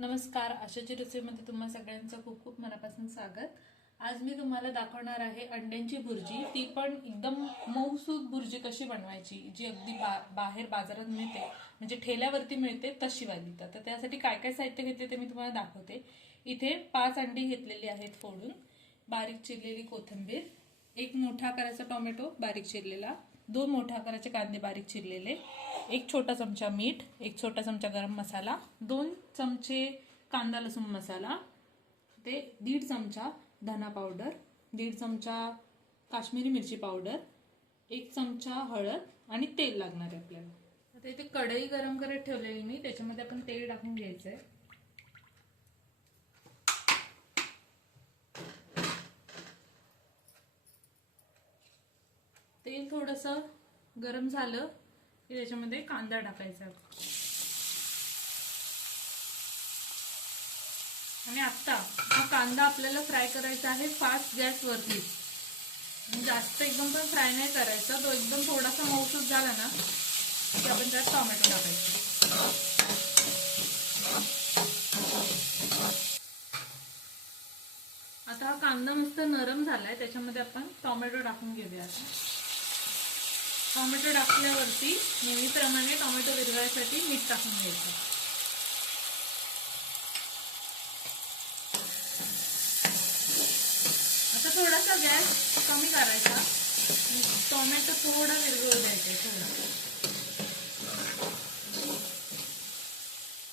नमस्कार आशाची रेसिपीमध्ये तुम्हा सगळ्यांचं खूप खूप मनापासून स्वागत. आज मी तुम्हाला दाखवणार आहे अंड्यांची भुर्जी. ती पण एकदम मऊसूद भुर्जी कशी बनवायची जी अगदी बा बाहेर बाजारात मिळते म्हणजे ठेल्यावरती मिळते तशी वाली. तर तर त्यासाठी काय काय साहित्य घेते ते मी तुम्हाला दाखवते. इथे पाच अंडी घेतलेली आहेत फोडून. बारीक चिरलेली कोथिंबीर एक मोठा आकाराचा टोमॅटो बारीक चिरलेला दोन मोठ्या आकाराचे कांदे बारीक चिरलेले एक छोटा चमचा मीठ एक छोटा चमचा गरम मसाला दोन चमचे कांदा लसूण मसाला ते दीड चमचा धना पावडर दीड चमचा काश्मीरी मिरची पावडर एक चमचा हळद आणि तेल लागणार आहे आपल्याला. आता इथे कढई गरम करत ठेवलेली मी त्याच्यामध्ये आपण तेल टाकून घ्यायचं आहे तेल थोडंसं गरम झालं की त्याच्यामध्ये कांदा टाकायचा. आणि आत्ता हा कांदा आपल्याला फ्राय करायचा आहे फास्ट गॅसवरती. जास्त एकदम पण फ्राय नाही करायचा. तो एकदम थोडासा मऊसूस झाला ना की आपण त्यात टोमॅटो टाकायचं. आता हा कांदा मस्त नरम झालाय. त्याच्यामध्ये आपण टोमॅटो टाकून घेऊया आता. टोमॅटो टाकल्यावरती नेहमीप्रमाणे टोमॅटो विरघळायसाठी मीठ टाकून घ्यायचं. आता थोडासा गॅस कमी करायचा. टोमॅटो थोडा विरघळू द्यायचा थोडा.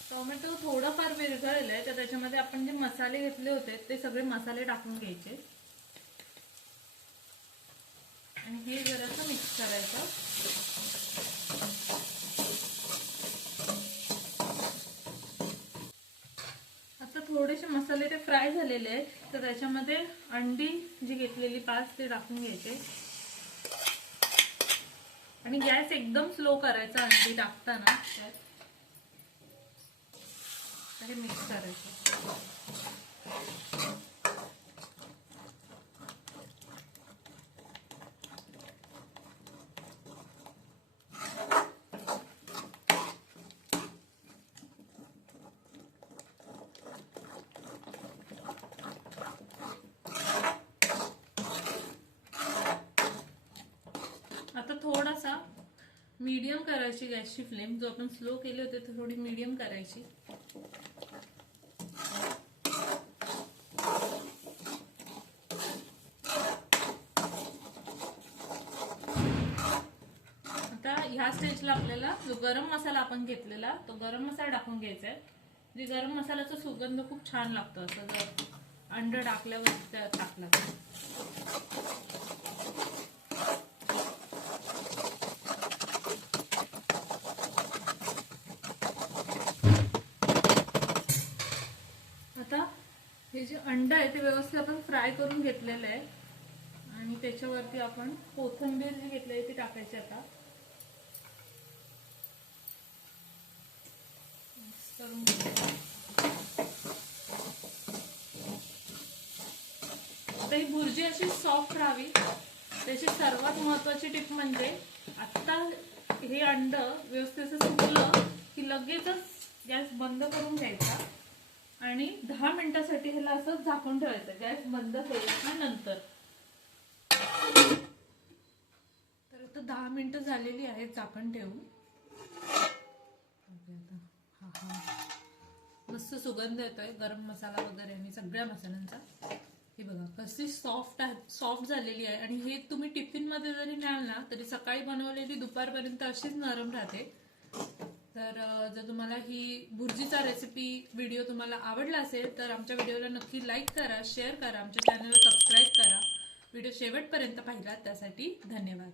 टोमॅटो थोडंफार विरघळलंय तर त्याच्यामध्ये आपण जे मसाले घेतले होते ते सगळे मसाले टाकून घ्यायचे. आणि हे जरासं मिक्स करायचं. आता थोडेसे मसाले ते फ्राय झालेले आहेत तर त्याच्यामध्ये अंडी जी घेतलेली पाच ते टाकून घ्यायचे. आणि गॅस एकदम स्लो करायचा अंडी टाकताना. हे मिक्स करायचं आता थोडासा मीडियम करायची गॅसची फ्लेम जो आपण स्लो केले होते तर थोडी मीडियम करायची. आता ह्या स्टेजला आपल्याला जो गरम मसाला आपण घेतलेला तो गरम मसाला टाकून घ्यायचा आहे. जे गरम मसाल्याचा सुगंध खूप छान लागतो असं जर अंड टाकल्यावर त्या टाकला तर. आता हे जे अंड आहे ते व्यवस्थित आपण फ्राय करून घेतलेलं आहे. आणि त्याच्यावरती आपण कोथिंबीर जी घेतली ती टाकायची आता. करून आता ही भुर्जी अशी सॉफ्ट राहावी. त्याची सर्वात महत्वाची टिप म्हणजे आता हे अंड व्यवस्थित असं फुगलं की लगेचच गॅस बंद करून घ्यायचा. आणि दहा मिनिटासाठी ह्याला असं झाकून ठेवायचं गॅस बंद केल्यानंतर तर आता दहा मिनिटं झालेली आहेत झाकण ठेवून. हा हा. मस्त सुगंध येतोय गरम मसाला वगैरे आणि सगळ्या मसाल्यांचा. हे बघा कशी सॉफ्ट आहे सॉफ्ट झालेली आहे. आणि हे तुम्ही टिफिनमध्ये जरी न्याल ना तरी सकाळी बनवलेली दुपारपर्यंत अशीच नरम राहते. तर जर तुम्हाला ही भुर्जीचा रेसिपी व्हिडिओ तुम्हाला आवडला असेल तर आमच्या व्हिडिओला नक्की लाईक करा शेअर करा आमच्या चॅनलला सबस्क्राईब करा. व्हिडिओ शेवटपर्यंत पाहिला त्यासाठी धन्यवाद.